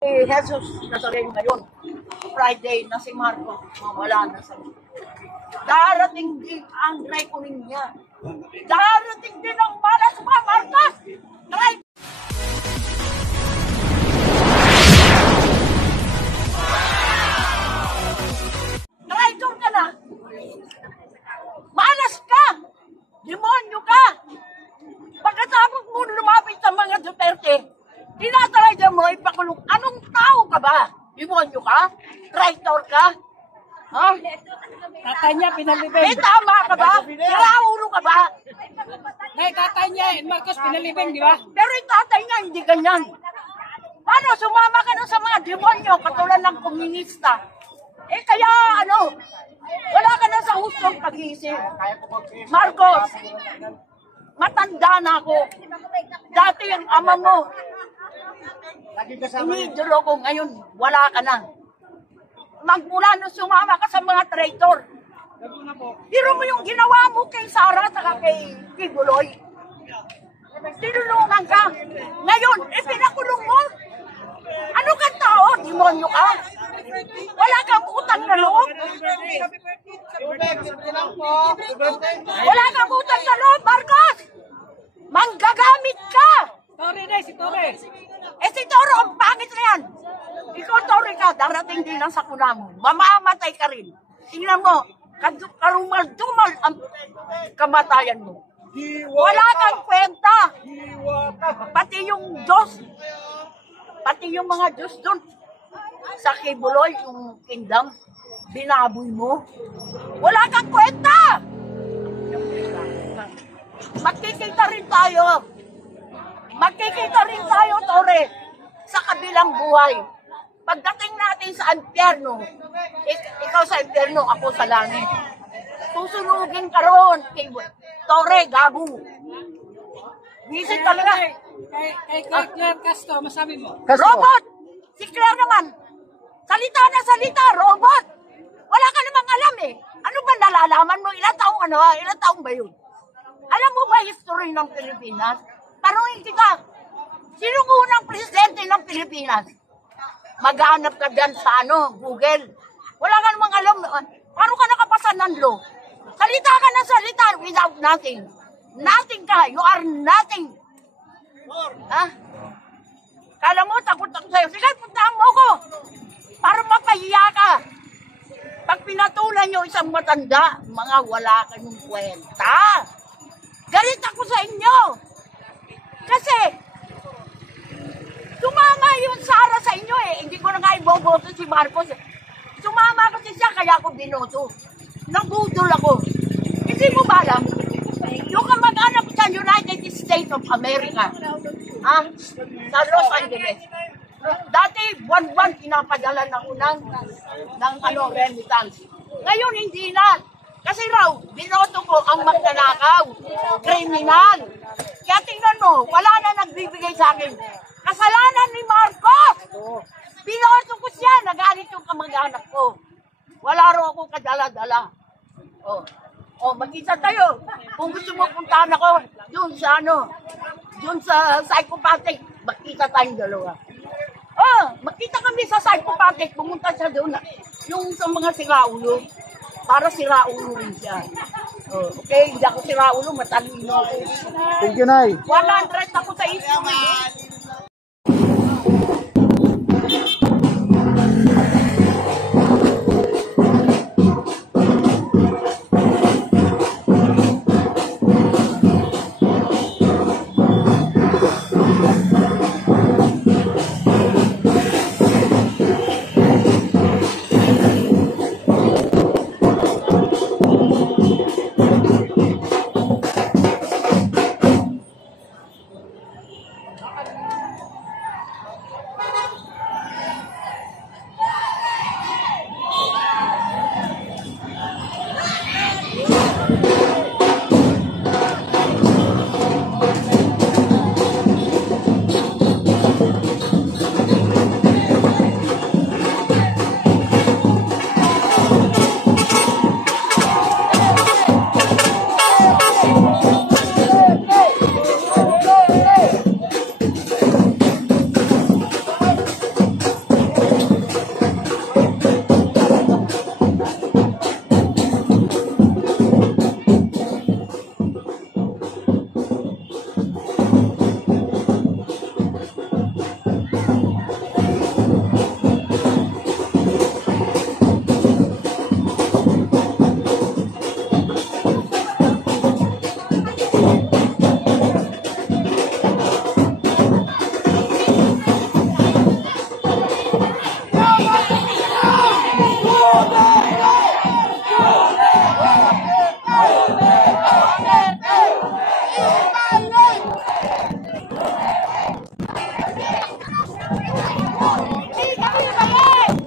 Jesus Nazareno ngayon, Friday na si Marcos, mawala na sa darating din ang reckoning niya. Darating din ang balas mo, Marcos! Traitor ka na! Malas ka! Demonyo ka! Pagkatapos mo lumapit sa mga Duterte, tinatry mo ipakulong. Anong tao ka ba? Demonyo ka? Traitor ka? Ha? Tatay niya pinalibing. Tama ka ba? Siraulo ka ba? Tatay niya, Marcos pinalibing, di ba? Pero yung tatay niya, hindi ganyan. Paano? Sumama ka na sa mga demonyo, katulad ng komunista. Kaya wala ka na sa hustong pag-iisip. Marcos, matanda na ako. Dati yung ama mo, inidolo ko, ngayon wala ka na. Magmula nung sumama ka sa mga traitor. Hiro mo yung ginawa mo kay Sara at kay Buloy. Tinulungan ka. Ngayon, pinakulong mo. Ano kang tao? Demonyo ka? Wala kang utang na loob? Wala kang utang na loob, Marcos! Manggagamit ka! Tore na, si Tore. Si Toro, ang pangit na yan. Ikaw, Tore ka, darating din ang sakuna mo. Mamamatay ka rin. Tingnan mo, karumal-dumal ang kamatayan mo. Wala kang kwenta. Pati yung Diyos, pati yung mga Diyos doon, sa Kibuloy, yung kingdom, binaboy mo. Wala kang kwenta. Magkikita rin tayo. Magkikita rin tayo, Tore, sa kabilang buhay. Pagdating natin sa impyerno, ikaw sa impyerno, ako sa langit. Susunugin ka ron, Tore, gabu. Visit talaga. Kay Claire Castro, masabi mo? Robot! Si Claire naman, salita na salita, robot! Wala ka namang alam eh. Ano ba nalalaman mo? Ilang taong ba yun? Alam mo ba history ng Pilipinas? Tanungin kita, sinong unang presidente ng Pilipinas? Maghanap ka dyan sa Google. Wala ka namang alam. Paano ka nakapasa ng law? Salita ka na salita without nothing. Nothing ka. You are nothing. Ha? Kala mo, takot ako sa'yo. Sige, puntahan mo ko. Para mapahiya ka. Pag pinatulan nyo isang matanda, mga wala kayong kwenta. Galit ako sa inyo. Kasi, sumama yung Sara sa inyo eh. Hindi ko na nga iboboto si Marcos eh. Sumama kasi siya, kaya ako binoto. Nabudol ako. Hindi mo ba alam? Yung kamag-anak sa United States of America, sa Los Angeles. Dati, buwan-buwan, pinapadala na ko ng remittance. Ngayon, hindi na. Kasi raw, binoto ko ang magnanakaw, kriminal. Kaya tingnan mo, wala na nagbibigay sa akin. Kasalanan ni Marcos! Binoto ko siya, nagalit yung kamag-anak ko. Wala raw akong kadala-dala. Mag-isa tayo. Kung gusto mo puntahan ako, doon sa psychopathic, magkita tayong dalawa. Magkita kami sa psychopathic, pumunta siya doon, yung sa mga siraulo. Para siraulo rin siya. Okay, hindi ako siraulo, matalino ako. Thank you, Nay. 100 ako sa isip.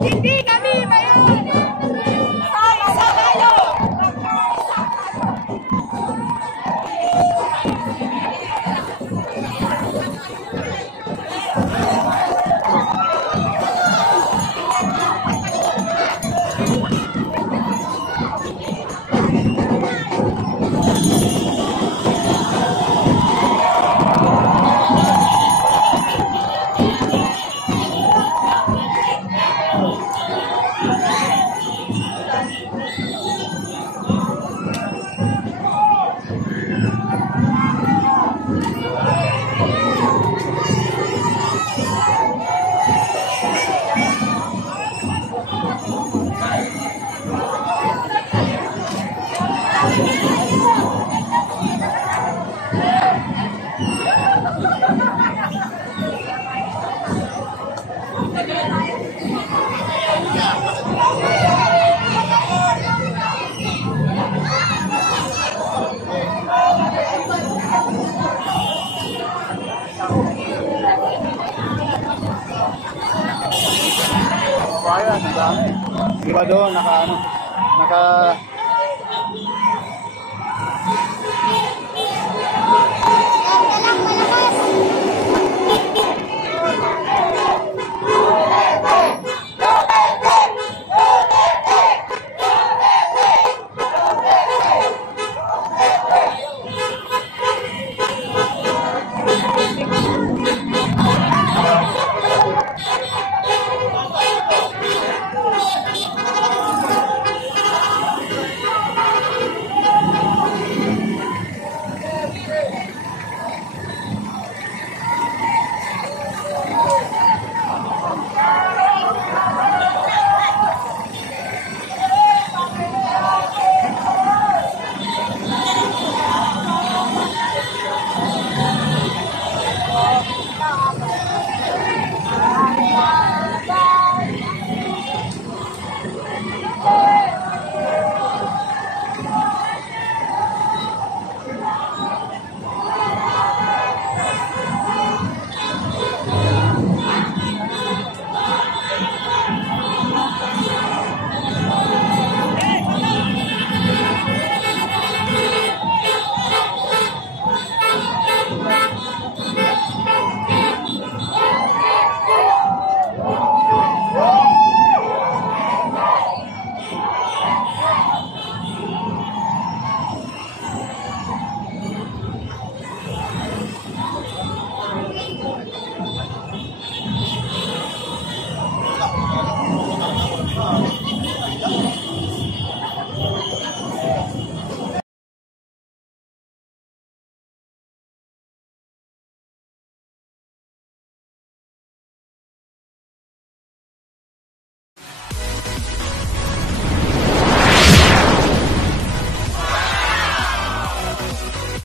Hindi kami mayon! Sama sa kayo! Ayan, ang dami. Di ba doon, naka